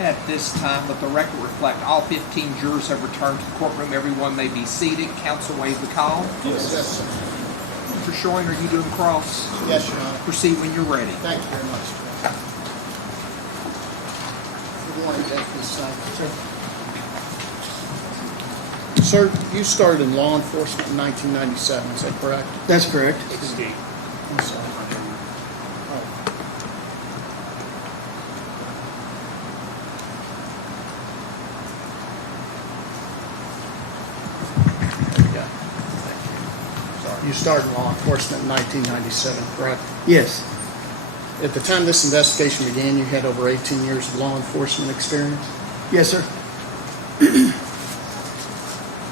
At this time, let the record reflect all 15 jurors have returned to the courtroom. Everyone may be seated. Counsel waive the call. Yes, sir. Mr. Shoyne, are you doing cross? Yes, Your Honor. Proceed when you're ready. Thank you very much. Good morning, Deputy Sir. Sir, you started in law enforcement in 1997, is that correct? That's correct. I'm sorry. You started in law enforcement in 1997, correct? Yes. At the time this investigation began, you had over 18 years of law enforcement experience. Yes, sir.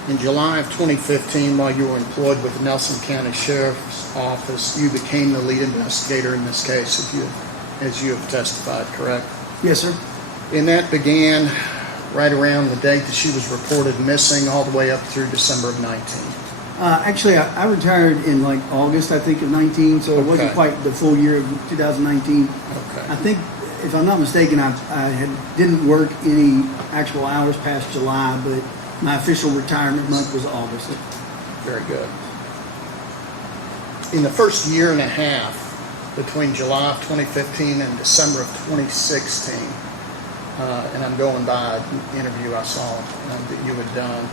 In July of 2015, while you were employed with the Nelson County Sheriff's Office, you became the lead investigator in this case, as you have testified, correct? Yes, sir. And that began right around the date that she was reported missing, all the way up through December of 19. Actually, I retired in like August, I think, of 19, so it wasn't Okay. quite the full year of 2019. Okay. I think, if I'm not mistaken, I didn't work any actual hours past July, but my official retirement month was August. Very good. In the first year and a half between July of 2015 and December of 2016, and I'm going by an interview I saw that you had done,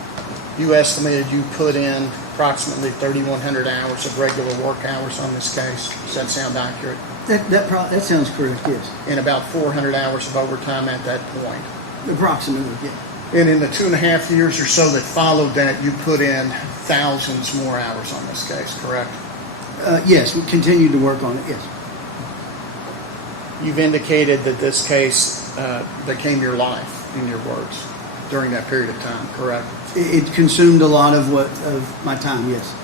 you estimated you put in approximately 3,100 hours of regular work hours on this case. Does that sound accurate? That sounds correct, yes. And about 400 hours of overtime at that point. Approximately, yeah. And in the 2.5 years or so that followed that, you put in thousands more hours on this case, correct? Yes, we continued to work on it, yes. You've indicated that this case became your life, in your words, during that period of time, correct? It consumed a lot of my time, yes.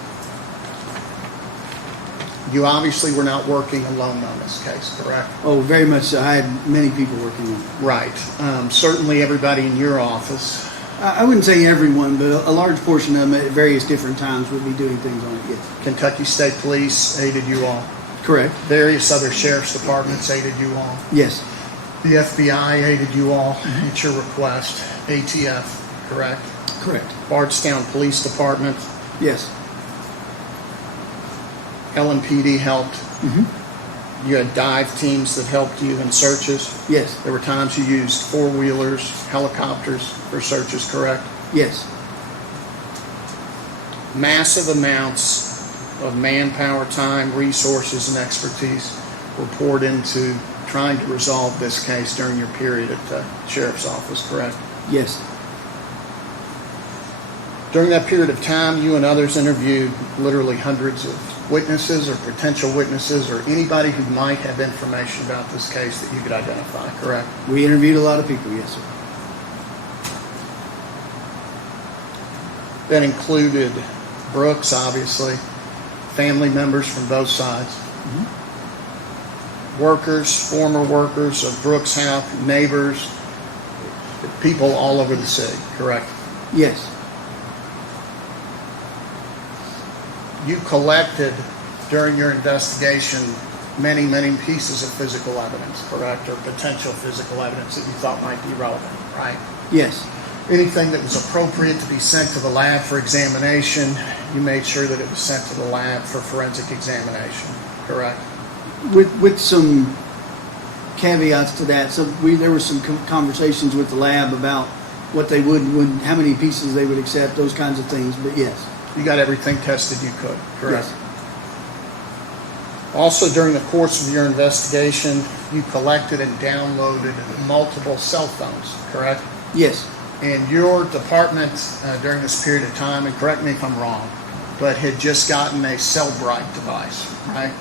You obviously were not working alone on this case, correct? Oh, very much so. I had many people working on it. Right. Certainly everybody in your office. I wouldn't say everyone, but a large portion of them at various different times would be doing things on it, yes. Kentucky State Police aided you all. Correct. Various other sheriff's departments aided you all. Yes. The FBI aided you all at your request. ATF, correct? Correct. Bardstown Police Department. Yes. LMPD helped. Mm-hmm. You had dive teams that helped you in searches. Yes. There were times you used four-wheelers, helicopters for searches, correct? Yes. Massive amounts of manpower, time, resources, and expertise were poured into trying to resolve this case during your period at the sheriff's office, correct? Yes. During that period of time, you and others interviewed literally hundreds of witnesses or potential witnesses or anybody who might have information about this case that you could identify, correct? We interviewed a lot of people, yes, sir. That included Brooks, obviously, family members from both sides, Mm-hmm. workers, former workers of Brooks' Houck, neighbors, people all over the city, correct? Yes. You collected during your investigation many, many pieces of physical evidence, correct? Or potential physical evidence that you thought might be relevant, right? Yes. Anything that was appropriate to be sent to the lab for examination, you made sure that it was sent to the lab for forensic examination, correct? With some caveats to that, so there were some conversations with the lab about what they would, how many pieces they would accept, those kinds of things, but yes. You got everything tested you could, correct? Yes. Also, during the course of your investigation, you collected and downloaded multiple cell phones, correct? Yes. And your department during this period of time, and correct me if I'm wrong, but had just gotten a Cellbrite device, right?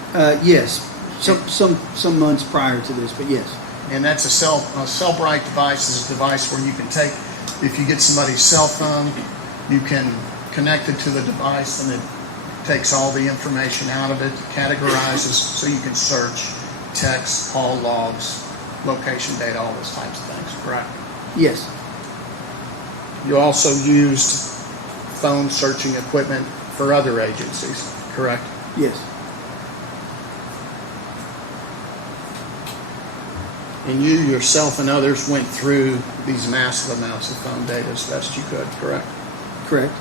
Yes. Some months prior to this, but yes. And that's a Cellbrite device is a device where you can take, if you get somebody's cell phone, you can connect it to the device and it takes all the information out of it, categorizes so you can search text, call logs, location data, all those types of things, correct? Yes. You also used phone searching equipment for other agencies, correct? Yes. And you yourself and others went through these massive amounts of phone data as best you could, correct? Correct.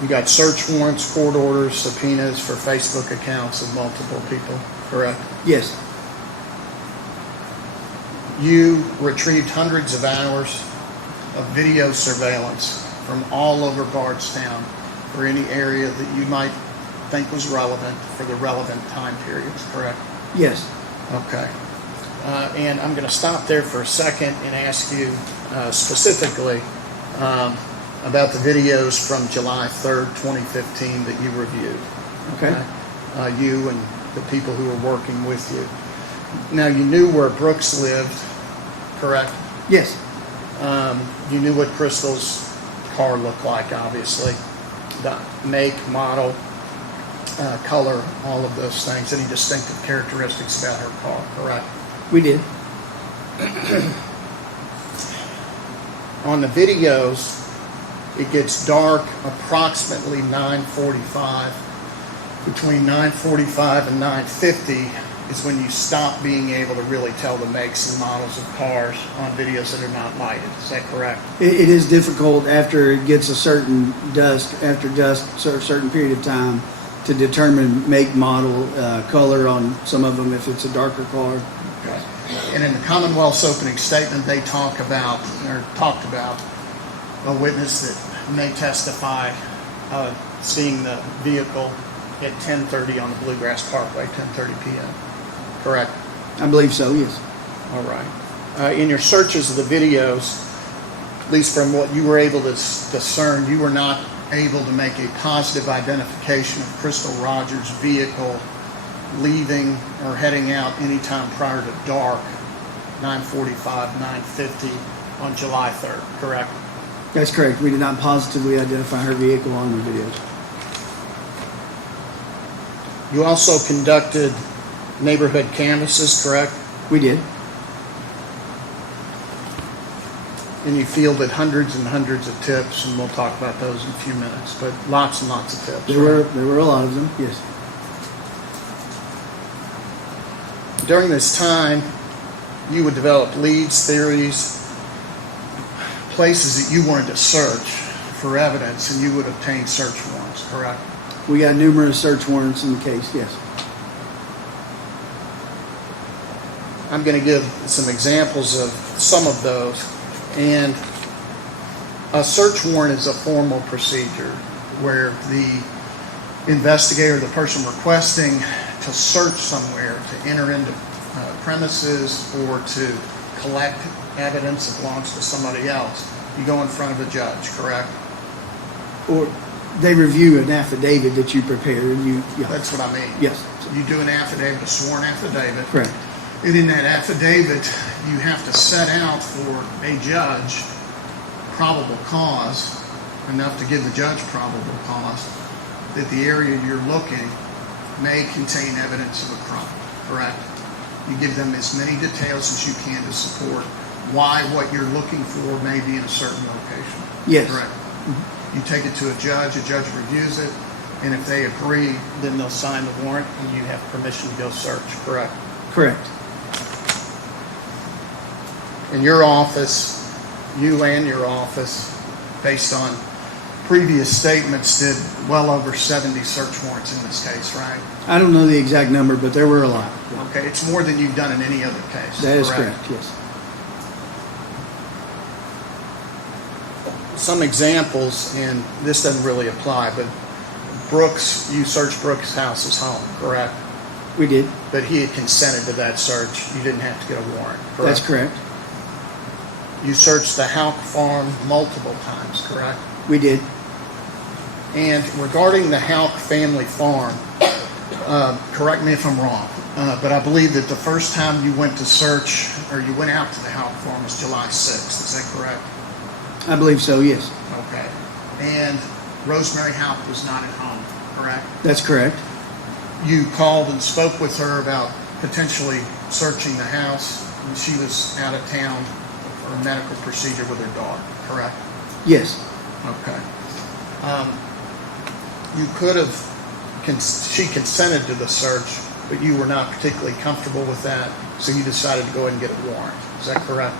You got search warrants, court orders, subpoenas for Facebook accounts of multiple people, correct? Yes. You retrieved hundreds of hours of video surveillance from all over Bardstown for any area that you might think was relevant for the relevant time periods, correct? Yes. Okay. And I'm going to stop there for a second and ask you specifically about the videos from July 3rd, 2015 that you reviewed. Okay. You and the people who were working with you. Now, you knew where Brooks lived, correct? Yes. You knew what Crystal's car looked like, obviously. The make, model, color, all of those things. Any distinctive characteristics about her car, correct? We did. On the videos, it gets dark approximately 9:45. Between 9:45 and 9:50 is when you stop being able to really tell the makes and models of cars on videos that are not lighted. Is that correct? It is difficult after it gets a certain dusk, after dusk, a certain period of time, to determine make, model, color on some of them if it's a darker car. Okay. And in the Commonwealth's opening statement, they talked about a witness that may testify seeing the vehicle at 10:30 on the Bluegrass Parkway, 10:30 p.m. Correct? I believe so, yes. All right. In your searches of the videos, at least from what you were able to discern, you were not able to make a positive identification of Crystal Rogers' vehicle leaving or heading out anytime prior to dark, 9:45, 9:50 on July 3rd, correct? That's correct. We did not positively identify her vehicle on the videos. You also conducted neighborhood canvasses, correct? We did. And you fielded hundreds and hundreds of tips, and we'll talk about those in a few minutes, but lots and lots of tips. There were a lot of them, yes. During this time, you would develop leads, theories, places that you wanted to search for evidence, and you would obtain search warrants, correct? We got numerous search warrants in the case, yes. I'm going to give some examples of some of those. And a search warrant is a formal procedure where the investigator, the person requesting to search somewhere, to enter into premises or to collect evidence that belongs to somebody else, you go in front of a judge, correct? Or they review an affidavit that you prepared. That's what I mean. Yes. You do an affidavit, a sworn affidavit. Correct. And in that affidavit, you have to set out for a judge probable cause, enough to give the judge probable cause, that the area you're looking may contain evidence of a crime, correct? You give them as many details as you can to support why what you're looking for may be in a certain location. Yes. Correct. You take it to a judge reviews it, and if they agree, then they'll sign the warrant and you have permission to go search, correct? Correct. In your office, you and your office, based on previous statements, did well over 70 search warrants in this case, right? I don't know the exact number, but there were a lot. Okay, it's more than you've done in any other case. That is correct, yes. Some examples, and this doesn't really apply, but Brooks, you searched Brooks' house, his home, correct? We did. But he had consented to that search. You didn't have to get a warrant, correct? That's correct. You searched the Houck farm multiple times, correct? We did. And regarding the Houck family farm, correct me if I'm wrong, but I believe that the first time you went to search, or you went out to the Houck farm was July 6th, is that correct? I believe so, yes. Okay. And Rosemary Houck was not at home, correct? That's correct. You called and spoke with her about potentially searching the house, and she was out of town for a medical procedure with her daughter, correct? Yes. Okay. You could have, she consented to the search but you were not particularly comfortable with that, so you decided to go ahead and get a warrant. Is that correct?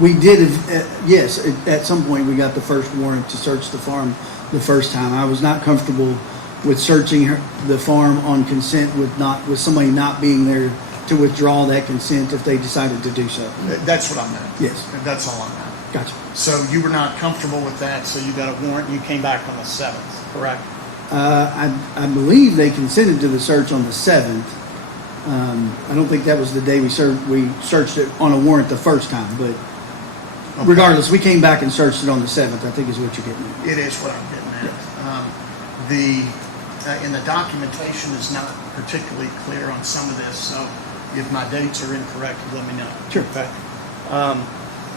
We did, yes, at some point we got the first warrant to search the farm the first time. I was not comfortable with searching the farm on consent with somebody not being there to withdraw that consent if they decided to do so. That's what I meant. Yes. That's all I meant. Gotcha. So you were not comfortable with that, so you got a warrant, and you came back on the 7th, correct? I believe they consented to the search on the 7th. I don't think that was the day we searched it on a warrant the first time, but Okay. regardless, we came back and searched it on the 7th, I think is what you're getting at. It is what I'm getting at. And the documentation is not particularly clear on some of this, so if my dates are incorrect, let me know. Sure. Okay.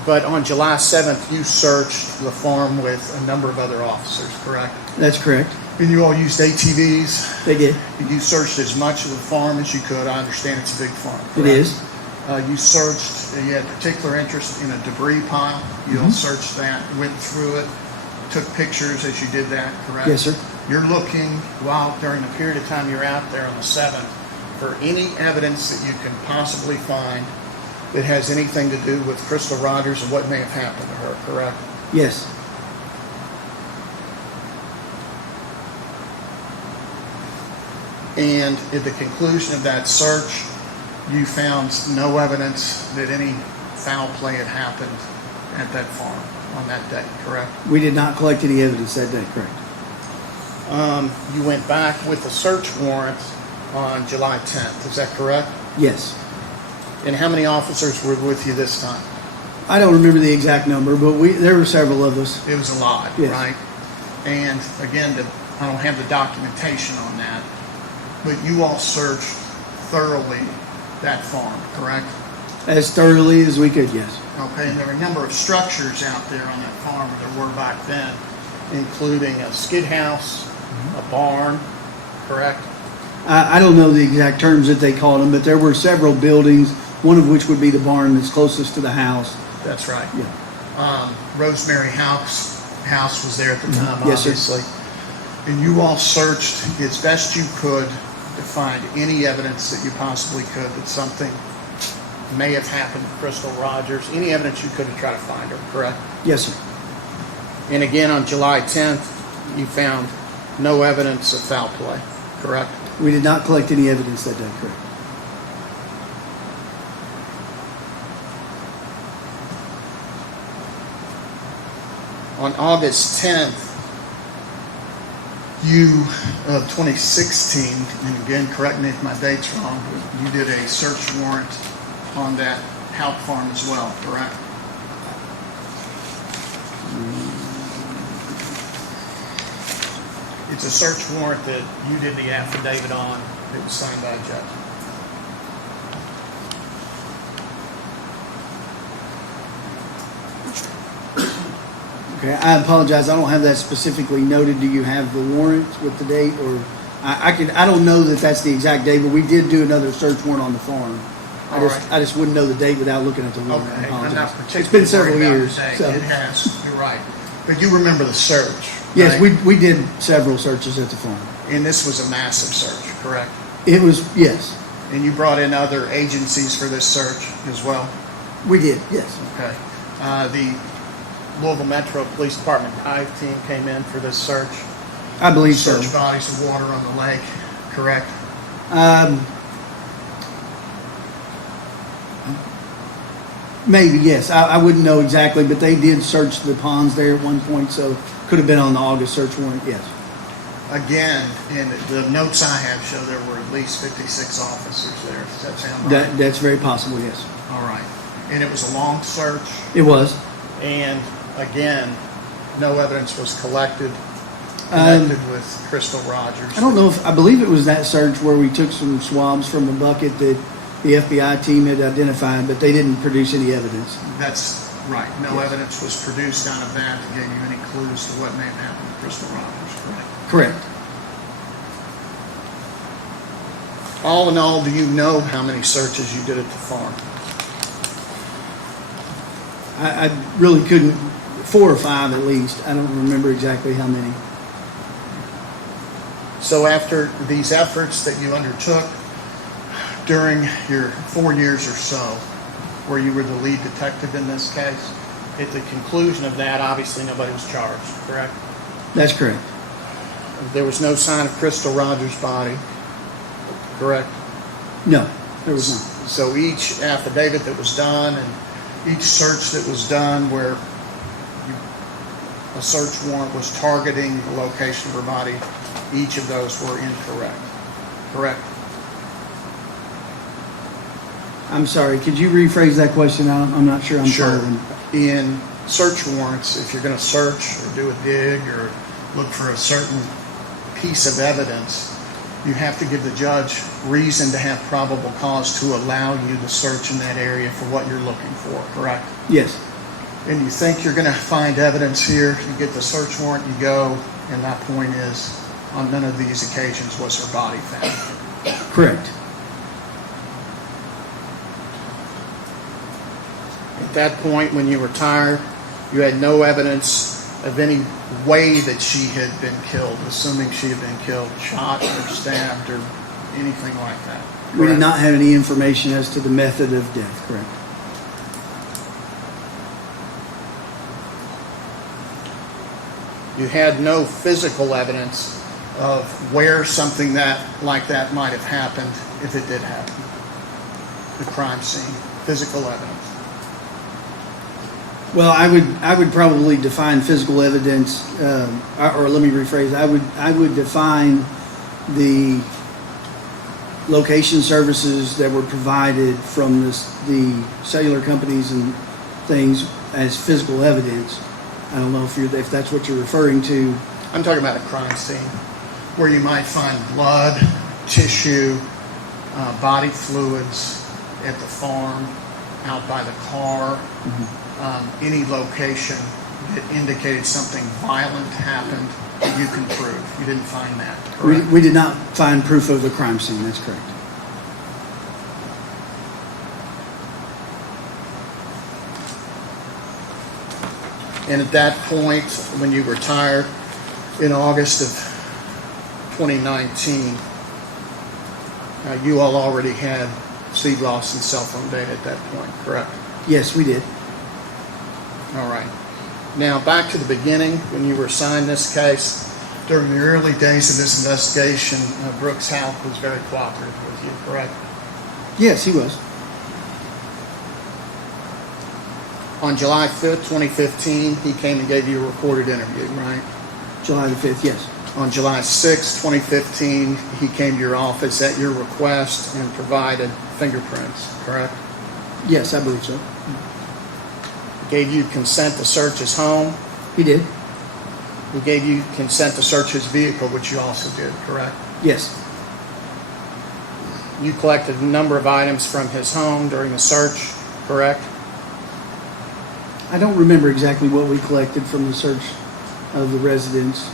But on July 7th, you searched the farm with a number of other officers, correct? That's correct. And you all used ATVs. They did. You searched as much of the farm as you could. I understand it's a big farm. It correct? is. You searched, you had particular interest in a debris pile. You all searched that, went through it, took pictures as you did that, correct? Yes, sir. You're looking, while during the period of time you're out there on the 7th, for any evidence that you can possibly find that has anything to do with Crystal Rogers and what may have happened to her, correct? Yes. And at the conclusion of that search, you found no evidence that any foul play had happened at that farm on that day, correct? We did not collect any evidence that day, correct? You went back with a search warrant on July 10th, is that correct? Yes. And how many officers were with you this time? I don't remember the exact number, but there were several of us. It was a lot, Yes. right? And again, I don't have the documentation on that, but you all searched thoroughly that farm, correct? As thoroughly as we could, yes. Okay, and there were a number of structures out there on that farm there were back then, including a skid house, a barn, correct? I don't know the exact terms that they called them, but there were several buildings, one of which would be the barn that's closest to the house. That's right. Yeah. Rosemary Houck's house was there at the time, Yes, sir. obviously. And you all searched as best you could to find any evidence that you possibly could that something may have happened to Crystal Rogers, any evidence you could to try to find her, correct? Yes, sir. And again, on July 10th, you found no evidence of foul play, correct? We did not collect any evidence that day, correct? On August 10th, of 2016, and again, correct me if my date's wrong, but you did a search warrant on that Houck farm as well, correct? It's a search warrant that you did the affidavit on. It was signed by a judge. Okay, I apologize. I don't have that specifically noted. Do you have the warrant with the date, or I don't know that that's the exact date, but we did do another search warrant on the farm. I just wouldn't know the date without looking at the warrant. I Okay, I'm apologize. not particularly It's been several worried about years. the date. So. It has, you're right. But you remember the search, Yes, right? we did several searches at the farm. And this was a massive search, correct? It was, yes, And you brought in other agencies for this search as well? we did, yes. Okay. The Louisville Metro Police Department dive team came in for this search. I believe so. Search bodies of water on the lake, correct? Maybe, yes. I wouldn't know exactly, but they did search the ponds there at one point, so could have been on the August search warrant, yes. Again, in the notes I have show there were at least 56 officers there. Does that sound right? That's very possible, yes. All right. And it was a long search, It was. and again, no evidence was connected with Crystal Rogers. I don't know I believe it was that search where we took some swabs from a bucket that the FBI team had identified, but they didn't produce any evidence. That's right. No evidence was produced out of that that gave you any clues to what may have happened to Crystal Rogers, correct? Correct. All in all, do you know how many searches you did at the farm? I really couldn't, 4 or 5 at least. I don't remember exactly how many. So after these efforts that you undertook during your 4 years or so, where you were the lead detective in this case, at the conclusion of that, obviously nobody was charged, correct? That's correct. There was no sign of Crystal Rogers' body, correct? No, there was not. So each affidavit that was done and each search that was done where a search warrant was targeting the location of her body, each of those were incorrect, correct? I'm sorry, could you rephrase that question? I'm not sure I'm following. In search warrants, if you're going to search or do a dig or look for a certain piece of evidence, you have to give the judge reason to have probable cause to allow you to search in that area for what you're looking for, correct? Yes, And you think you're going to find evidence here, you get the search warrant, you go, and that point is, on none of these occasions was her body found. correct. At that point, when you retired, you had no evidence of any way that she had been killed, assuming she had been killed, shot or stabbed or anything like that. We did correct? not have any information as to the method of death, correct? You had no physical evidence of where something like that might have happened if it did happen. The crime scene, physical evidence. Well, I would probably define physical evidence, or let me rephrase. I would define the location services that were provided from the cellular companies and things as physical evidence. I don't know if that's what you're referring to. I'm talking about a crime scene where you might find blood, tissue, body fluids at the farm, out by the car, any location that indicated something violent happened that you can prove. You didn't find that, correct? We did not find proof of the crime scene. That's correct. And at that point, when you retired in August of 2019, you all already had Steve Lawson's cell phone data at that point, correct? Yes, we did. All right. Now, back to the beginning, when you were assigned this case, during the early days of this investigation, Brooks Houck was very cooperative with you, correct? Yes, he was. On July 5th, 2015, he came and gave you a recorded interview, right? July the 5th, yes. On July 6th, 2015, he came to your office at your request and provided fingerprints, correct? Yes, I believe so. Gave you consent to search his home. He did. He gave you consent to search his vehicle, which you also did, correct? Yes. You collected a number of items from his home during the search, correct? I don't remember exactly what we collected from the search of the residence.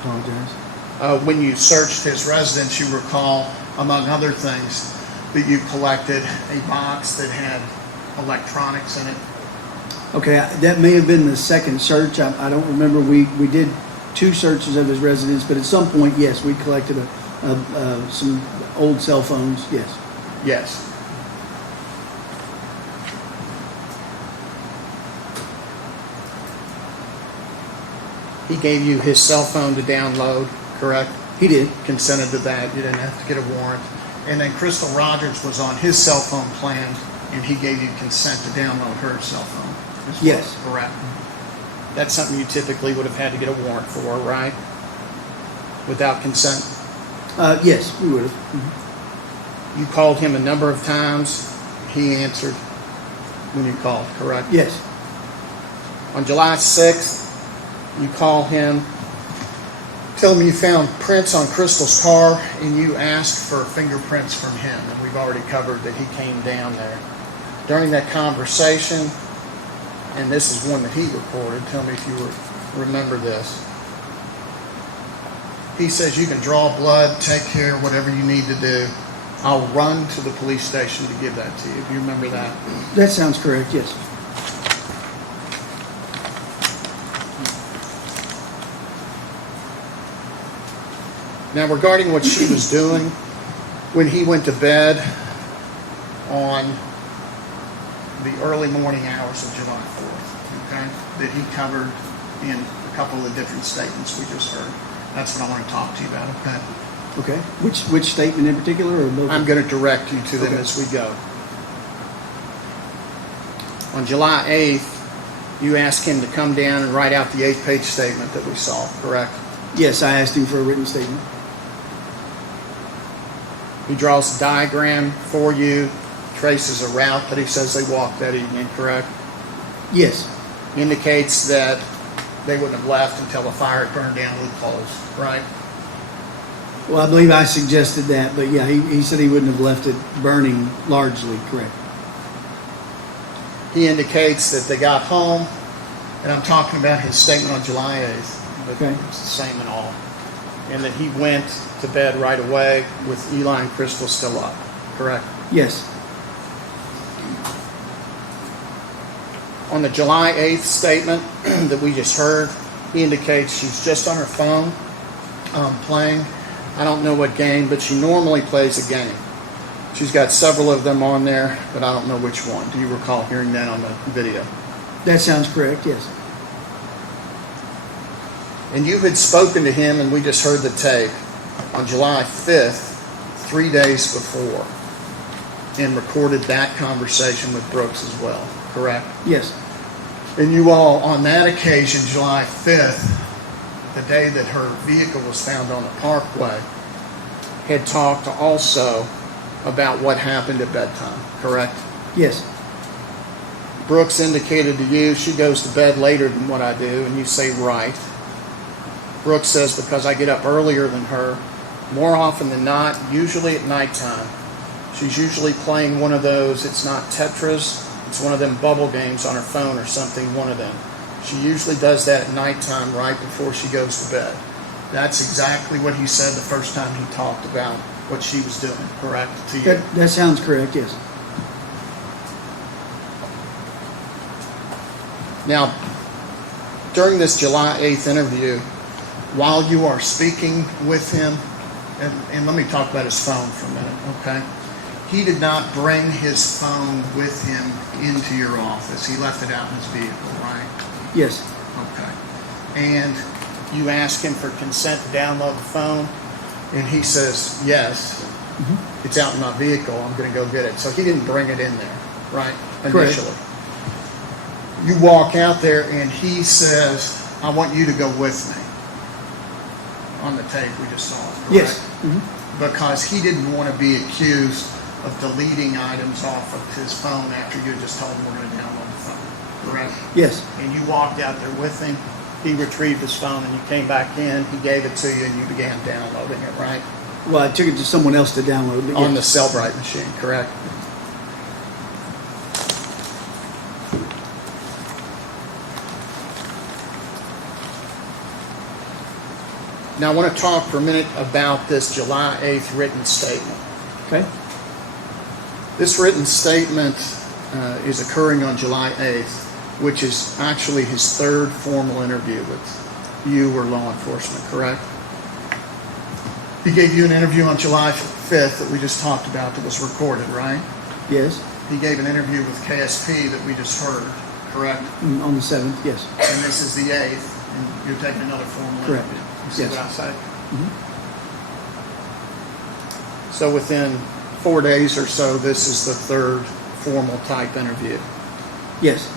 Apologize. When you searched his residence, you recall, among other things, that you collected a box that had electronics in it. Okay, that may have been the second search. I don't remember. We did 2 searches of his residence, but at some point, yes, we collected some old cell phones. Yes. Yes. He gave you his cell phone to download, correct? He did. Consented to that. You didn't have to get a warrant. And then Crystal Rogers was on his cell phone plan, and he gave you consent to download her cell phone as well, Yes. correct? That's something you typically would have had to get a warrant for, right? Without consent? Yes, we would have. You called him a number of times. He answered when you called, correct? Yes. On July 6th, you call him, tell him you found prints on Crystal's car, and you asked for fingerprints from him. And we've already covered that he came down there. During that conversation, and this is one that he recorded, tell me if you remember this. He says you can draw blood, take care, whatever you need to do. I'll run to the police station to give that to you. Do you remember that? That sounds correct, yes. Now, regarding what she was doing when he went to bed on the early morning hours of July 4th, okay, that he covered in a couple of the different statements we just heard. That's what I want to talk to you about, okay? Okay. Which statement in particular, or both? I'm going to direct you to them Okay. as we go. On July 8th, you asked him to come down and write out the 8-page statement that we saw, correct? Yes, I asked him for a written statement. He draws a diagram for you, traces a route that he says they walked that evening, correct? Yes. Indicates that they wouldn't have left until the fire had burned down loopholes, right? Well, I believe I suggested that, but yeah, he said he wouldn't have left it burning largely, correct. He indicates that they got home, and I'm talking about his statement on July 8th, but Okay. it's the same in all, and that he went to bed right away with Eli and Crystal still up, correct? Yes. On the July 8th statement that we just heard, he indicates she's just on her phone playing. I don't know what game, but she normally plays a game. She's got several of them on there, but I don't know which one. Do you recall hearing that on the video? That sounds correct, yes. And you had spoken to him, and we just heard the tape, on July 5th, 3 days before, and recorded that conversation with Brooks as well, correct? Yes. And you all, on that occasion, July 5th, the day that her vehicle was found on the parkway, had talked also about what happened at bedtime, correct? Yes. Brooks indicated to you she goes to bed later than what I do, and you say right. Brooks says because I get up earlier than her, more often than not, usually at nighttime. She's usually playing one of those, it's not Tetris, it's one of them bubble games on her phone or something, one of them. She usually does that at nighttime right before she goes to bed. That's exactly what he said the first time he talked about what she was doing, correct, to you? That sounds correct, yes. Now, during this July 8th interview, while you are speaking with him, and let me talk about his phone for a minute, okay? He did not bring his phone with him into your office. He left it out in his vehicle, right? Yes. Okay. And you ask him for consent to download the phone, and he says, yes, it's out in my vehicle, I'm going to go get it. So he didn't bring it in there, right, initially. Correct. You walk out there, and he says, I want you to go with me. On the tape we just saw, correct? Yes. Because he didn't want to be accused of deleting items off of his phone after you just told him we're going to download the phone, correct? Yes. And you walked out there with him, he retrieved his phone, and you came back in, he gave it to you, and you began downloading it, right? Well, I took it to someone else to download. But On the yes. Cellbrite machine, correct? Now I want to talk for a minute about this July 8th written statement. Okay. This written statement is occurring on July 8th, which is actually his third formal interview with you or law enforcement, correct? He gave you an interview on July 5th that we just talked about that was recorded, right? Yes. He gave an interview with KSP that we just heard, correct? On the 7th, yes. And this is the 8th, and you're taking another formal Correct. interview. You see Yes. what I say? Mhm. So within 4 days or so, this is the third formal type interview. Yes.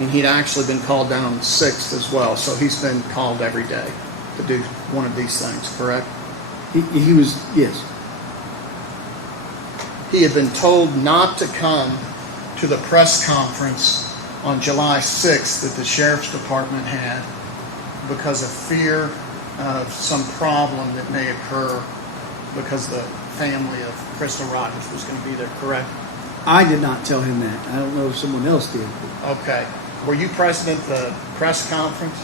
And he'd actually been called down on the 6th as well, so he's been called every day to do one of these things, correct? He was, yes. He had been told not to come to the press conference on July 6th that the Sheriff's Department had because of fear of some problem that may occur because the family of Crystal Rogers was going to be there, correct? I did not tell him that. I don't know if someone else did. Okay. Were you present at the press conference?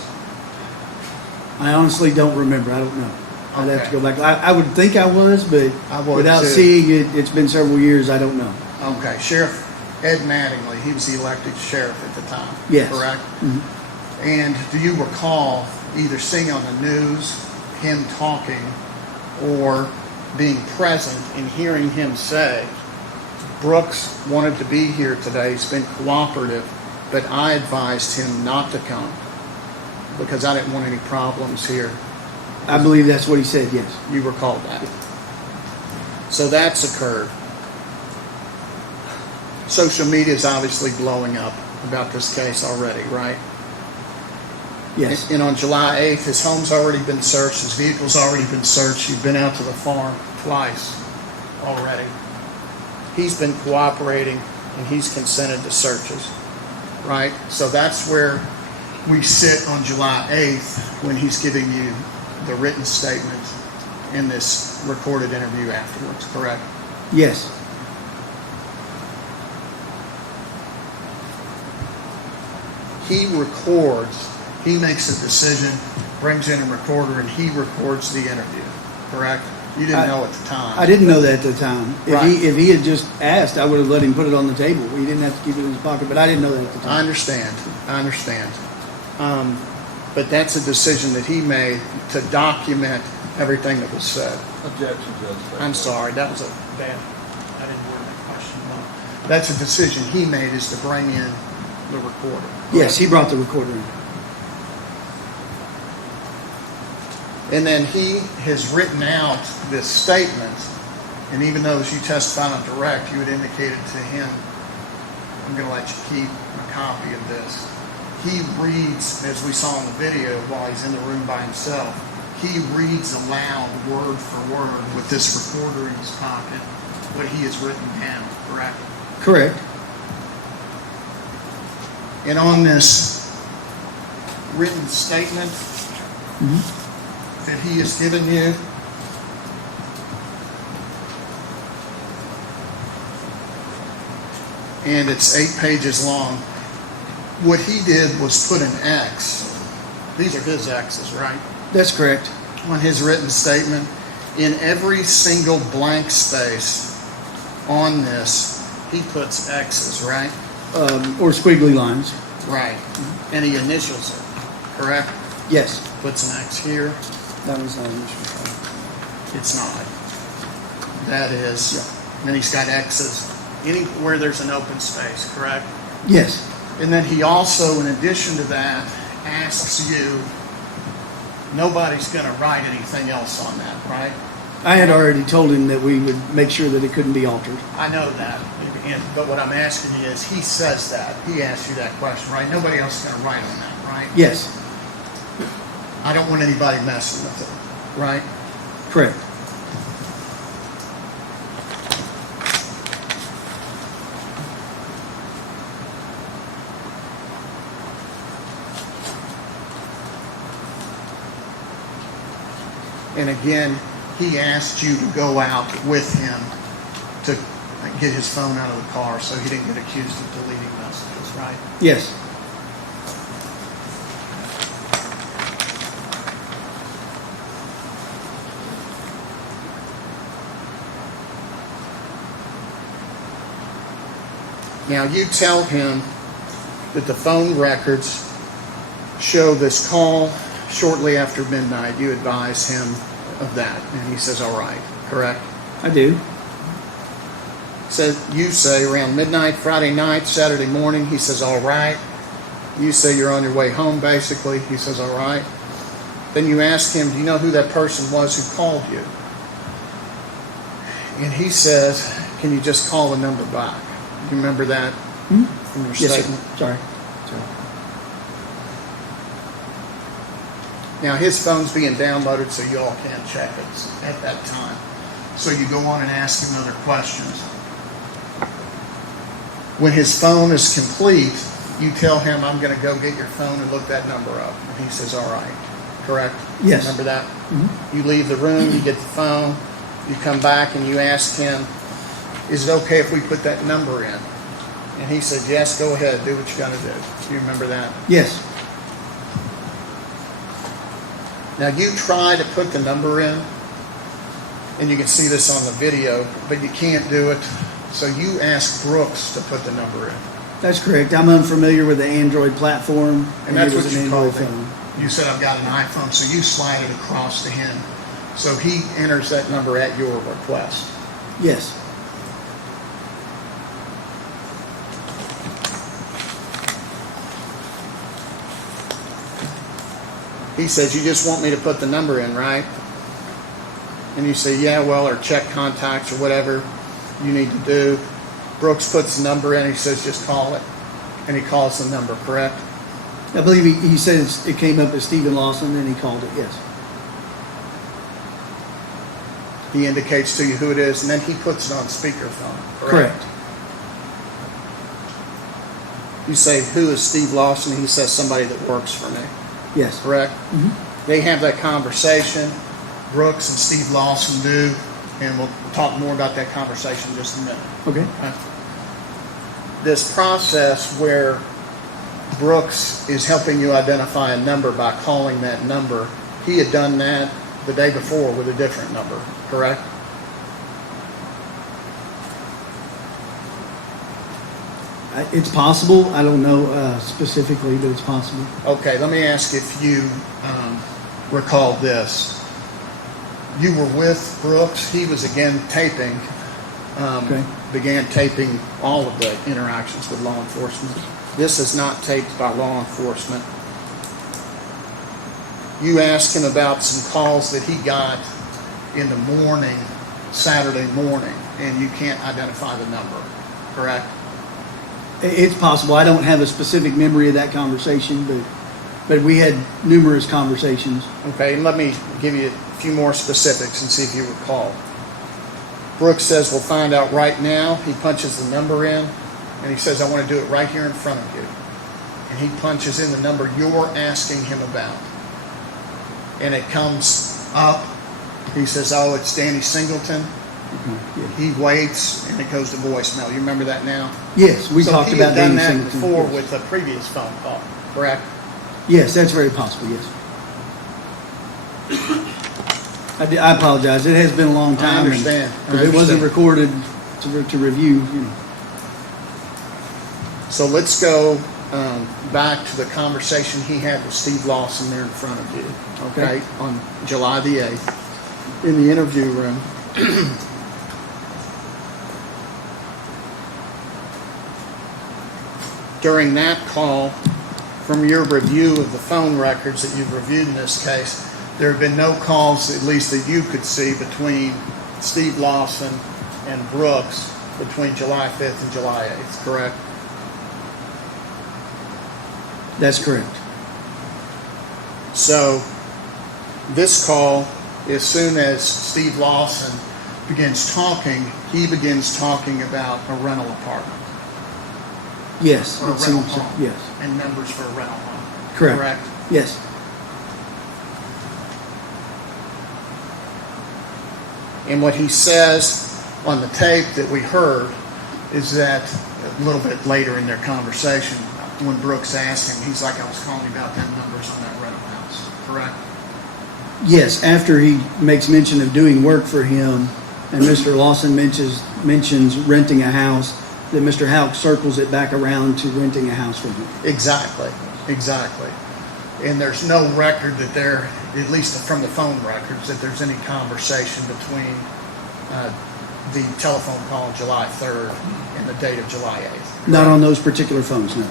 I honestly don't remember. I don't know. I'd have to Okay. go back. I would think I was, but I would without too. seeing it, it's been several years. I don't know. Okay. Sheriff Ed Mattingly, he was the elected sheriff at the time, Yes. correct? Mhm. And do you recall either seeing on the news him talking or being present and hearing him say, Brooks wanted to be here today, he's been cooperative, but I advised him not to come because I didn't want any problems here. I believe that's what he said, yes. You recall that. So that's occurred. Social media is obviously blowing up about this case already, right? Yes. And on July 8th, his home's already been searched, his vehicle's already been searched, you've been out to the farm twice already. He's been cooperating and he's consented to searches, right? So that's where we sit on July 8th when he's giving you the written statement in this recorded interview afterwards, correct? Yes. He records, he makes a decision, brings in a recorder, and he records the interview, correct? You didn't know at the time. I didn't know that at the time. Right. If he had just asked, I would have let him put it on the table. He didn't have to keep it in his pocket, but I didn't know that at the time. I understand. But that's a decision that he made to document everything that was said. Objection, Judge. I'm sorry, that was a bad, I didn't word that question well. That's a decision he made, is to bring in the recorder. Yes, he brought the recorder in. And then he has written out this statement, and even though as you testified on direct, you had indicated to him, I'm going to let you keep a copy of this. He reads, as we saw in the video, while he's in the room by himself, he reads aloud word for word with this recorder in his pocket what he has written down, correct? Correct. And on this written statement that he has given you, and it's 8 pages long, what he did was put an X. These are his X's, right? That's correct. On his written statement, in every single blank space on this, he puts X's, right? Or squiggly lines. Right. And he initials it, correct? Yes. Puts an X here. That was not an issue. It's not. That is. Then he's got X's anywhere there's an open space, correct? Yes. And then he also, in addition to that, asks you, nobody's going to write anything else on that, right? I had already told him that we would make sure that it couldn't be altered. I know that. But what I'm asking you is, he says that. He asks you that question, right? Nobody else is going to write on that, right? Yes. I don't want anybody messing with it, right? Correct. And again, he asked you to go out with him to get his phone out of the car so he didn't get accused of deleting messages, right? Yes. Now you tell him that the phone records show this call shortly after midnight. You advise him of that, and he says, all right, correct? I do. So you say around midnight, Friday night, Saturday morning, he says, all right. You say you're on your way home, basically. He says, all right. Then you ask him, do you know who that person was who called you? And he says, can you just call the number back? You remember that from your Yes, statement? sir. Sorry. Now his phone's being downloaded so you all can check it at that time. So you go on and ask him other questions. When his phone is complete, you tell him, I'm going to go get your phone and look that number up. And he says, all right. Correct? Yes. Remember that? You leave the room, you get the phone, you come back and you ask him, is it okay if we put that number in? And he said, yes, go ahead, do what you got to do. Do you remember that? Yes. Now you try to put the number in, and you can see this on the video, but you can't do it. So you ask Brooks to put the number in. That's correct. I'm unfamiliar with the Android platform. And that's it what was you an told Android him. phone. You said, I've got an iPhone, so you slide it across to him. So he enters that number at your request. Yes. He says, you just want me to put the number in, right? And you say, yeah, well, or check contacts or whatever you need to do. Brooks puts the number in, he says, just call it. And he calls the number, correct? I believe he said it came up as Stephen Lawson, and he called it, yes. He indicates to you who it is, and then he puts it on speakerphone, correct? Correct. You say, who is Steve Lawson? He says, somebody that works for me, Yes. correct? Mm-hmm. They have that conversation, Brooks and Steve Lawson do, and we'll talk more about that conversation in just a minute. Okay. This process where Brooks is helping you identify a number by calling that number, he had done that the day before with a different number, correct? It's possible. I don't know specifically, but it's possible. Okay, let me ask if you recall this. You were with Brooks. He was again taping, Okay. began taping all of the interactions with law enforcement. This is not taped by law enforcement. You asked him about some calls that he got in the morning, Saturday morning, and you can't identify the number, correct? It's possible. I don't have a specific memory of that conversation, but we had numerous conversations. Okay, and let me give you a few more specifics and see if you recall. Brooks says, we'll find out right now. He punches the number in, and he says, I want to do it right here in front of you. And he punches in the number you're asking him about. And it comes up. He says, oh, it's Danny Singleton. Yeah. He waits, and it goes to voicemail. You remember that now? Yes, we talked he about had done Danny that Singleton. before Yes. with a previous phone call, correct? Yes, that's very possible, yes. I apologize. It has been a long time. I understand. If it wasn't recorded to review, you know. So let's go back to the conversation he had with Steve Lawson there in front of you, okay, on July the 8th in the interview room. During that call, from your review of the phone records that you've reviewed in this case, there have been no calls, at least that you could see, between Steve Lawson and Brooks between July 5th and July 8th, correct? That's correct. So this call, as soon as Steve Lawson begins talking, he begins talking about a rental apartment. Yes. Or a it rental seems so, home. yes. And numbers for a rental home. Correct. Yes. And what he says on the tape that we heard is that a little bit later in their conversation, when Brooks asked him, he's like, I was calling you about them numbers on that rental house, correct? Yes, after he makes mention of doing work for him, and Mr. Lawson mentions renting a house, that Mr. Houck circles it back around to renting a house from him. Exactly. And there's no record that there, at least from the phone records, that there's any conversation between the telephone call on July 3rd and the date of July 8th. Not on those particular phones, no.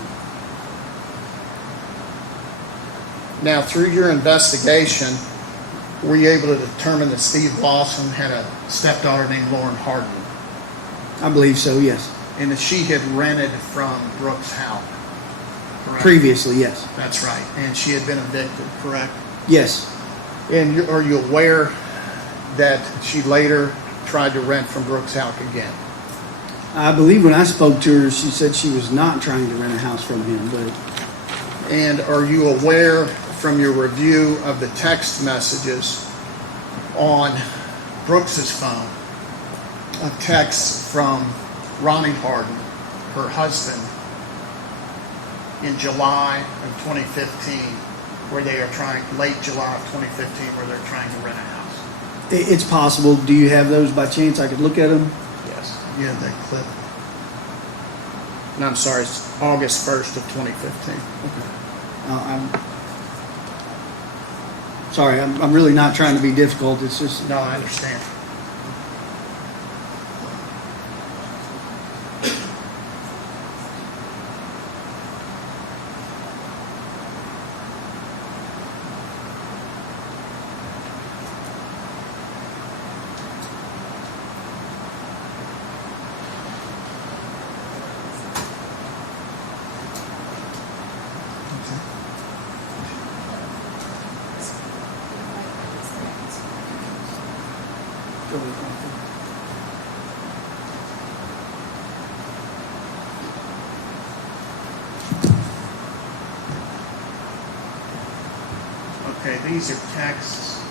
Now, through your investigation, were you able to determine that Steve Lawson had a stepdaughter named Lauren Harden, I believe so, yes. and that she had rented from Brooks Houck? Correct? Previously, yes. That's right. And she had been evicted, correct? Yes. And are you aware that she later tried to rent from Brooks Houck again? I believe when I spoke to her, she said she was not trying to rent a house from him, but And are you aware from your review of the text messages on Brooks's phone, of texts from Ronnie Harden, her husband, in July of 2015, where they are trying, late July of 2015, where they're trying to rent a house? it's possible. Do you have those by chance? I could look at them. Yes. You have that clip. No, I'm sorry, it's August 1st of 2015. Okay. Sorry, I'm really not trying to be difficult. It's just, No, I understand. Okay, these are texts.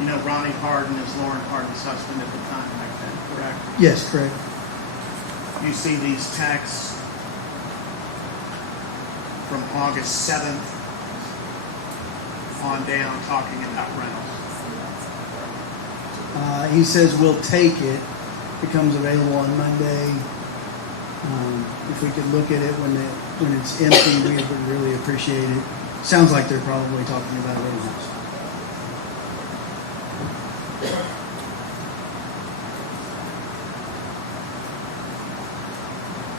You know Ronnie Harden is Lauren Harden's husband at the time, like that, correct? yes, correct. You see these texts from August 7th on down talking about rentals. He says we'll take it. Becomes available on Monday. If we could look at it when it's empty, we would really appreciate it. Sounds like they're probably talking about a rental house.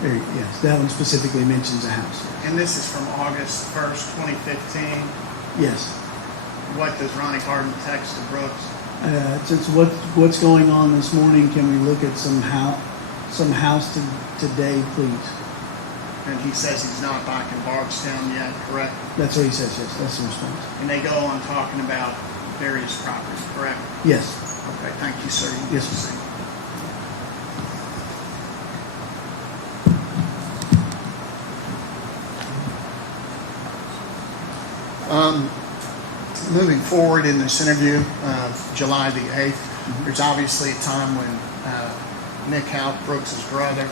Yes, that one specifically mentions a house. And this is from August 1st, 2015. Yes. What does Ronnie Harden text to Brooks? Since what's going on this morning, can we look at some house today, please? And he says he's not back in Bardstown yet, correct? That's what he says, yes, that's the response. And they go on talking about various properties, correct? Yes, Okay, thank you, sir. You Yes, get to sir. see. Moving forward in this interview of July the 8th, there's obviously a time when Nick Houck, Brooks' brother,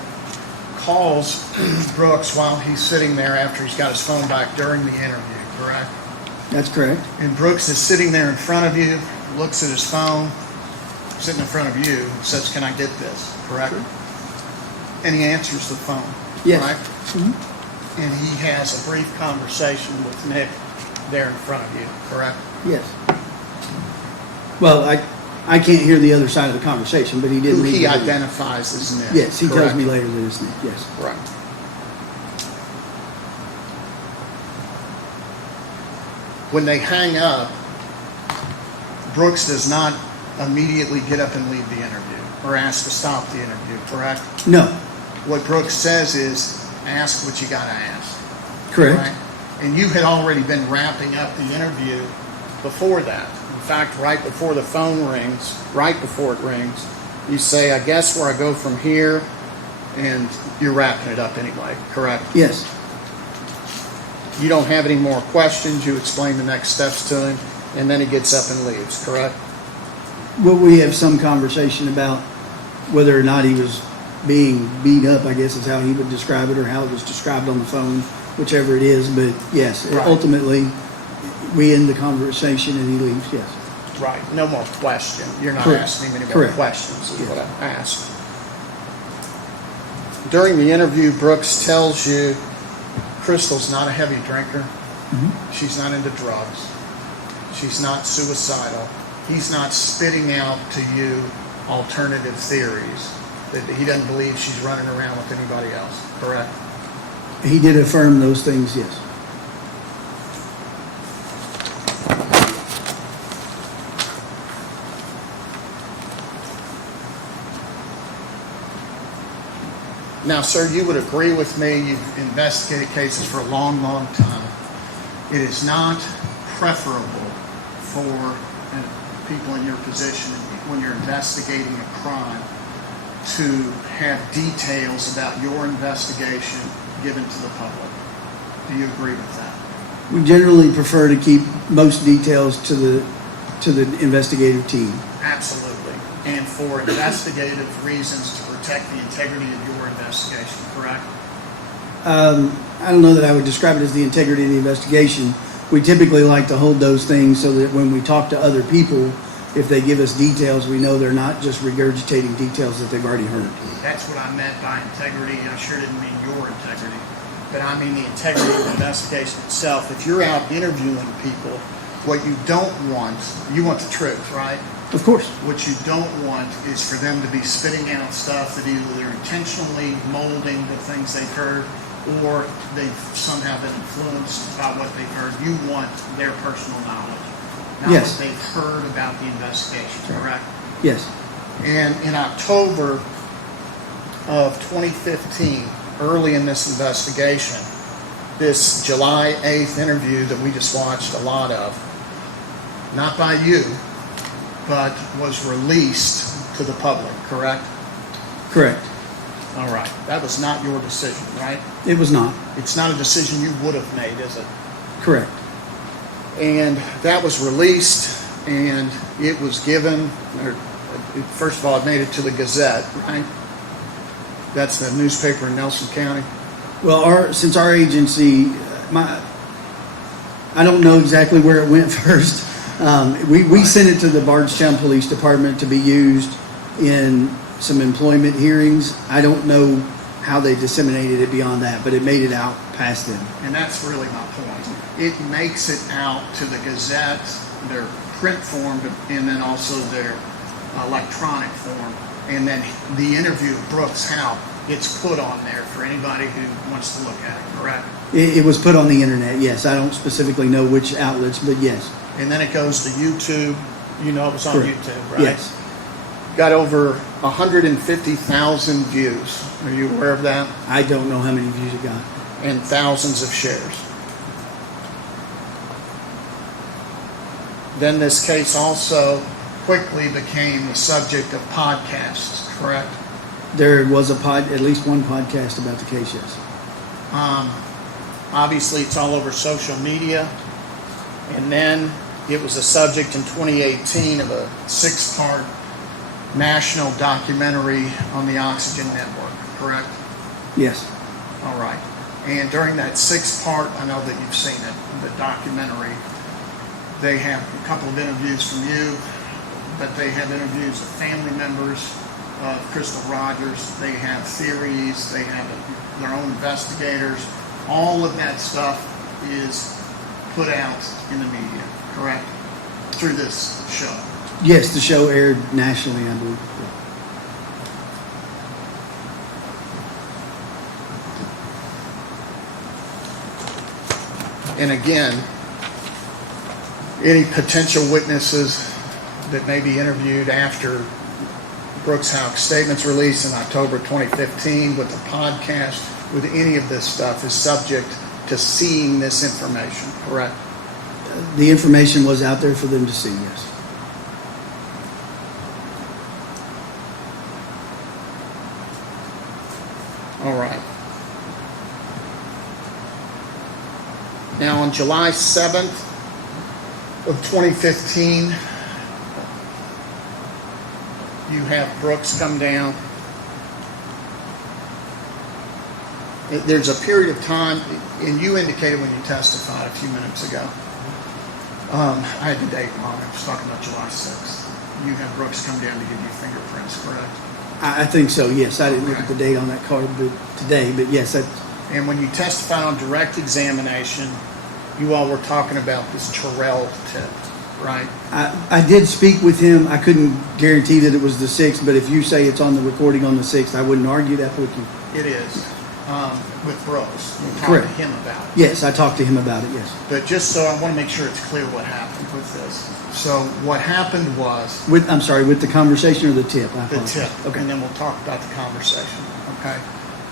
calls Brooks while he's sitting there after he's got his phone back during the interview, correct? that's correct. And Brooks is sitting there in front of you, looks at his phone, sitting in front of you, says, "Can I get this?" Correct? And he answers the phone, Yes. right? Mhm. And he has a brief conversation with Nick there in front of you, correct? Yes. Well, I can't hear the other side of the conversation, but he did Who leave he it. identifies as Nick. Yes, he tells correct? me later that it's Nick, yes. Right. When they hang up, Brooks does not immediately get up and leave the interview or ask to stop the interview, correct? No, What Brooks says is, ask what you gotta ask. correct. Right? And you had already been wrapping up the interview before that. In fact, right before the phone rings, right before it rings, you say, "I guess where I go from here," and you're wrapping it up anyway, correct? Yes, You don't have any more questions, you explain the next steps to him, and then he gets up and leaves, correct? well, we have some conversation about whether or not he was being beat up, I guess is how he would describe it, or how it was described on the phone, whichever it is, but yes, Right. ultimately, we end the conversation and he leaves, yes. Right. No more question. You're not Correct. asking him any more Correct. questions, is Yes. what I asked. During the interview, Brooks tells you Crystal's not a heavy drinker. Mhm. She's not into drugs. She's not suicidal. He's not spitting out to you alternative theories that he doesn't believe she's running around with anybody else, correct? He did affirm those things, yes. Now, sir, you would agree with me, you've investigated cases for a long, long time. It is not preferable for people in your position when you're investigating a crime to have details about your investigation given to the public. Do you agree with that? We generally prefer to keep most details to the investigative team. Absolutely. And for investigative reasons to protect the integrity of your investigation, correct? I don't know that I would describe it as the integrity of the investigation. We typically like to hold those things so that when we talk to other people, if they give us details, we know they're not just regurgitating details that they've already heard. That's what I meant by integrity. I sure didn't mean your integrity, but I mean the integrity of the investigation itself. If you're out interviewing people What you don't want, you want the truth, right? Of course. What you don't want is for them to be spitting out stuff that either they're intentionally molding the things they've heard or they've somehow been influenced by what they've heard. You want their personal knowledge, not Yes. what they've heard about the investigation, correct? Yes. And in October of 2015, early in this investigation, this July 8th interview that we just watched a lot of, not by you, but was released to the public, correct? Correct. All right. That was not your decision, right? It was not. It's not a decision you would have made, is it? Correct. And that was released, and it was given, first of all, it made it to the Gazette, right? That's the newspaper in Nelson County. Well, since our agency, I don't know exactly where it went first. We sent it to the Bardstown Police Department to be used in some employment hearings. I don't know how they disseminated it beyond that, but it made it out past them. And that's really my point. It makes it out to the Gazette, their print form, and then also their electronic form. And then the interview of Brooks Houck, it's put on there for anybody who wants to look at it, correct? It was put on the internet, yes. I don't specifically know which outlets, but yes. And then it goes to YouTube. You know it was on Correct. YouTube, right? Yes. Got over 150,000 views. Are you aware of that? I don't know how many views it got. And thousands of shares. Then this case also quickly became the subject of podcasts, correct? There was at least one podcast about the case, yes. Obviously, it's all over social media. And then it was a subject in 2018 of a 6-part national documentary on the Oxygen Network, correct? Yes. All right. And during that 6-part, I know that you've seen it, the documentary, they have a couple of interviews from you, but they have interviews of family members of Crystal Rogers. They have theories. They have their own investigators. All of that stuff is put out in the media, correct? Through this show. Yes, the show aired nationally, I believe. And again, any potential witnesses that may be interviewed after Brooks Houck's statements released in October 2015 with the podcast, with any of this stuff, is subject to seeing this information, correct? The information was out there for them to see, yes. All right. Now, on July 7th of 2015, you have Brooks come down. There's a period of time, and you indicated when you testified a few minutes ago. I had the date wrong. I was talking about July 6th. You had Brooks come down to give you fingerprints, correct? I think so, yes. I didn't look at the date on that card today, but yes. And when you testified on direct examination, you all were talking about this Terrell tip, right? I did speak with him. I couldn't guarantee that it was the 6th, but if you say it's on the recording on the 6th, I wouldn't argue that with you. It is, with Brooks. You talked Correct. to him about it. Yes, I talked to him about it, yes. But just so I want to make sure it's clear what happened with this. So what happened was With the conversation or the tip? I the apologize. tip, Okay. and then we'll talk about the conversation, okay?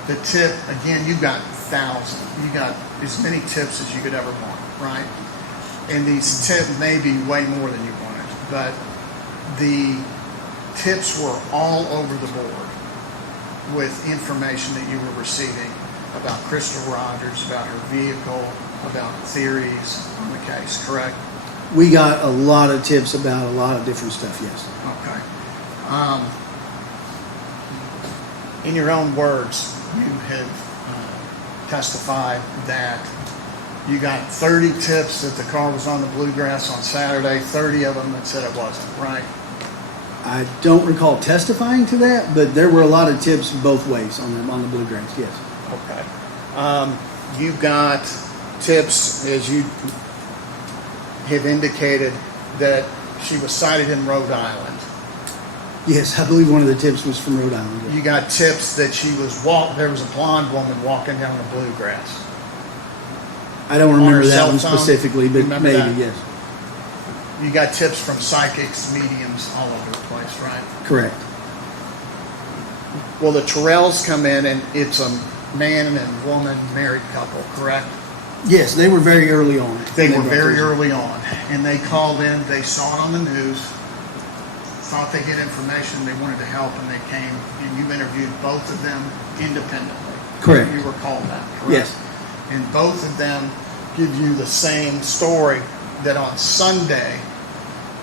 The tip, again, you got thousands. You got as many tips as you could ever want, right? And these tips may be way more than you wanted, but the tips were all over the board with information that you were receiving about Crystal Rogers, about her vehicle, about theories on the case, correct? We got a lot of tips about a lot of different stuff, yes. Okay. In your own words, you have testified that you got 30 tips that the car was on the bluegrass on Saturday, 30 of them that said it wasn't, right? I don't recall testifying to that, but there were a lot of tips both ways on the bluegrass, yes. Okay. You got tips, as you have indicated that she was sighted in Rhode Island. Yes, I believe one of the tips was from Rhode Island. Yeah. You got tips that there was a blonde woman walking down the bluegrass. I don't On remember her that cell one phone? specifically, but Remember maybe, that? yes. You got tips from psychics, mediums all over the place, right? Correct. Well, the Terrells come in, and it's a man and woman married couple, correct? Yes, they were very early on. They were brought very those in. early on, and they called in, they saw it on the news, thought they get information, they wanted to help, and they came, and you interviewed both of them independently. Correct. You recall that, correct? Yes. And both of them give you the same story, that on Sunday,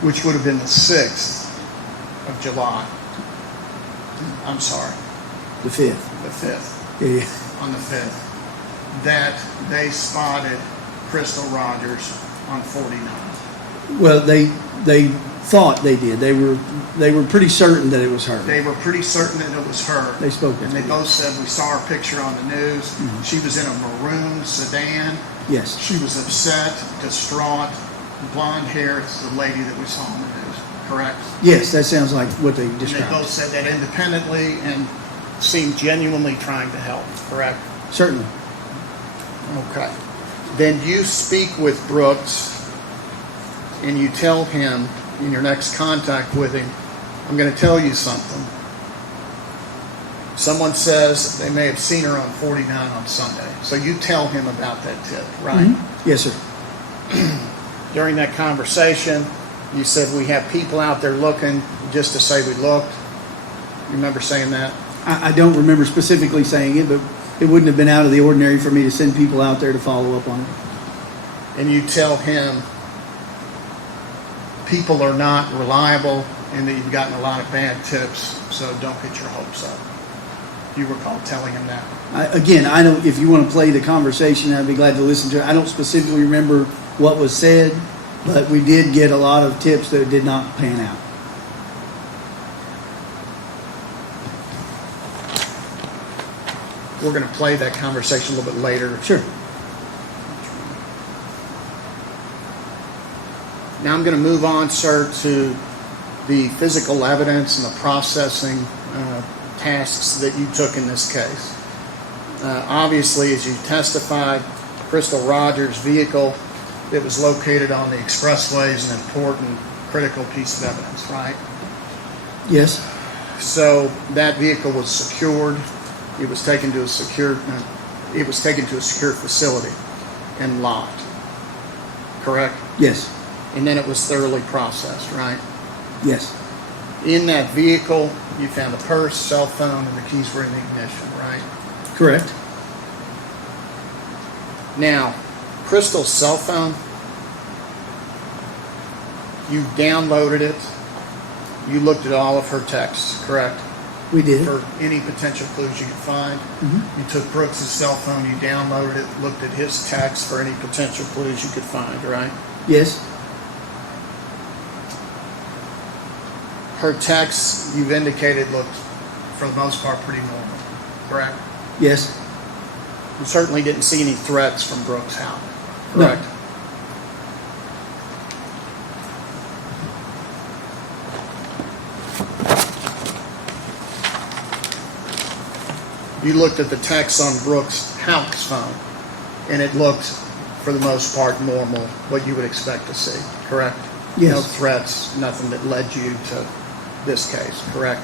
which would have been the 6th of July, I'm sorry, The 5th. the 5th, Yeah, yeah. on the 5th, that they spotted Crystal Rogers on 49. Well, they thought they did. They were pretty certain that it was her. They were pretty certain that it was her. They spoke And with they her. both said, we saw her picture on the news. Mhm. She was in a maroon sedan. Yes. She was upset, distraught, blonde hair. It's the lady that we saw on the news, correct? Yes, that sounds like what they And they described. both said that independently and seemed genuinely trying to help, correct? Certainly. Okay. Then you speak with Brooks and you tell him in your next contact with him, I'm going to tell you something. Someone says they may have seen her on 49 on Sunday. So you tell him about that tip, right? Mhm. Yes, sir. During that conversation, you said we have people out there looking just to say we looked. You remember saying that? I don't remember specifically saying it, but it wouldn't have been out of the ordinary for me to send people out there to follow up on it. And you tell him people are not reliable and that you've gotten a lot of bad tips, so don't get your hopes up. Do you recall telling him that? Again, I don't. If you want to play the conversation, I'd be glad to listen to it. I don't specifically remember what was said, but we did get a lot of tips that did not pan out. We're going to play that conversation a little bit later. Sure. Now I'm going to move on, sir, to the physical evidence and the processing tasks that you took in this case. Obviously, as you testified, Crystal Rogers' vehicle that was located on the expressway is an important, critical piece of evidence, right? Yes. So that vehicle was secured. It was taken to a secure facility and locked. Correct? Yes. And then it was thoroughly processed, right? Yes. In that vehicle, you found a purse, cell phone, and the keys were in the ignition, right? Correct. Now, Crystal's cell phone, you downloaded it. You looked at all of her texts, correct? We did. For any potential clues you could find. Mhm. You took Brooks' cell phone, you downloaded it, looked at his texts for any potential clues you could find, right? Yes. Her texts, you've indicated, looked, for the most part, pretty normal, correct? Yes. You certainly didn't see any threats from Brooks Houck, No. correct? You looked at the text on Brooks Houck's phone, and it looked, for the most part, normal, what you would expect to see, correct? Yes. No threats, nothing that led you to this case, correct?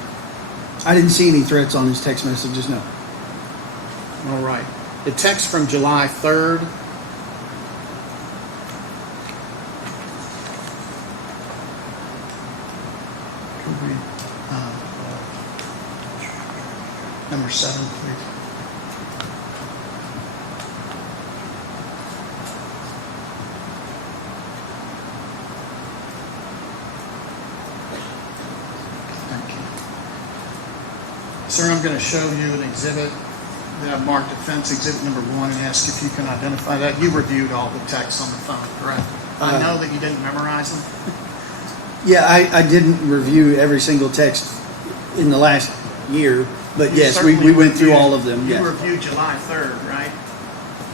I didn't see any threats on his text messages, no. All right. The text from July 3rd. Could we, number 7, please. Thank you. Sir, I'm going to show you an exhibit that I've marked offense exhibit number 1 and ask if you can identify that. You reviewed all the texts on the phone, correct? I know that you didn't memorize them. Yeah, I didn't review every single text in the last year, but You yes, certainly we went through reviewed- all of them, You yeah. reviewed July 3rd, right?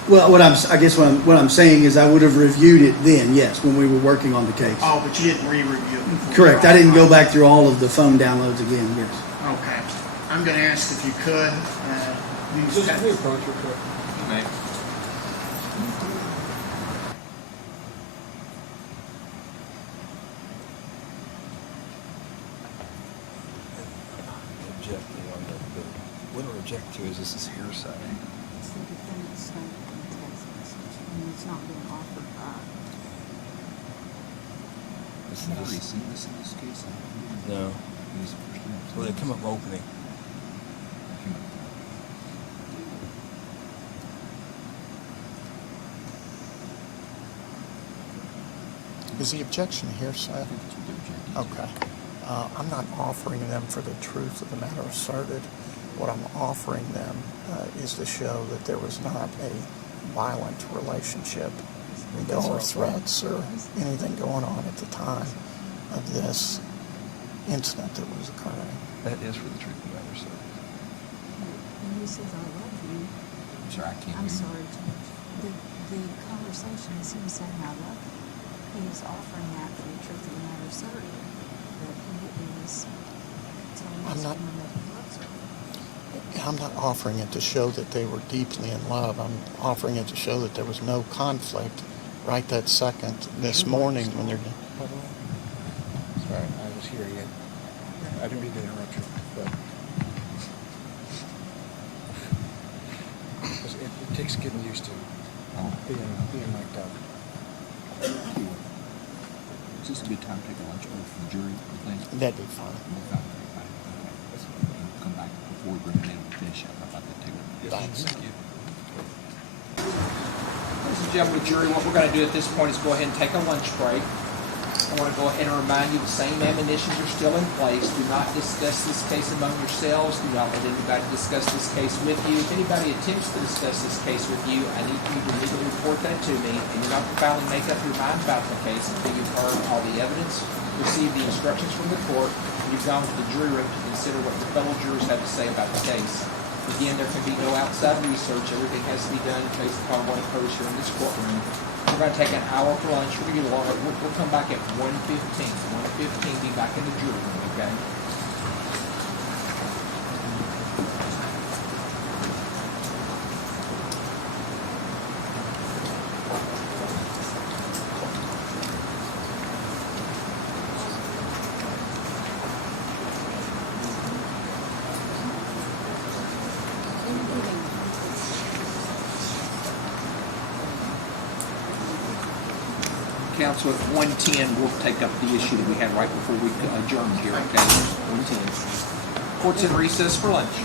Well, I guess what I'm saying is I would have reviewed it then, yes, when we were working on the case. Oh, but you didn't re-review it before? Correct. I didn't go back through all of the phone downloads again, yes. Okay. I'm going to ask if you could, use Just that. let me approach real quick. May. What I reject to is this is hearsay. It's the defendant's statement in the text message, and it's not being offered back. This I've already is seen this in this case. no. This is the first time I've seen Well, they this. come up opening. Is the objection hearsay? I think that's what they're objecting to. Okay. I'm not offering them for the truth of the matter asserted. What I'm offering them is to show that there was not a violent relationship or threats or anything going on at the time of this incident that was occurring. That is for the truth of the matter asserted. When he says, "I love you," I'm sorry, I can't I'm hear you. sorry, Judge. The conversation is him saying, "I love you." He is offering that for the truth of the matter asserted, that he is telling I'm this not- woman that he loves her. I'm not offering it to show that they were deeply in love. I'm offering it to show that there was no conflict right that second this morning when they're. Sorry, I was here yet. I didn't mean to interrupt you, but it takes getting used to being mic'd up. Is this a good time to take a lunch break from the jury, you think? That'd be fine. Okay. Come back before we bring it in and finish up. How about that, too? Thanks. Thank you. Ladies and gentlemen, of the jury, what we're going to do at this point is go ahead and take a lunch break. I want to go ahead and remind you the same admonitions are still in place. Do not discuss this case among yourselves. Do not let anybody discuss this case with you. If anybody attempts to discuss this case with you, I need you to legally report that to me, and you're not to file and make up your mind about the case until you've heard all the evidence, received the instructions from the court, and you've gone to the jury room to consider what your fellow jurors have to say about the case. Again, there can be no outside research. Everything has to be done based upon what occurs here in this courtroom. We're going to take an hour for lunch. We're going to get along. We'll come back at 1:15. 1:15, be back in the jury room, okay? Council, at 1:10, we'll take up the issue that we had right before we adjourned here, okay? 1:10. Court's in recess for lunch.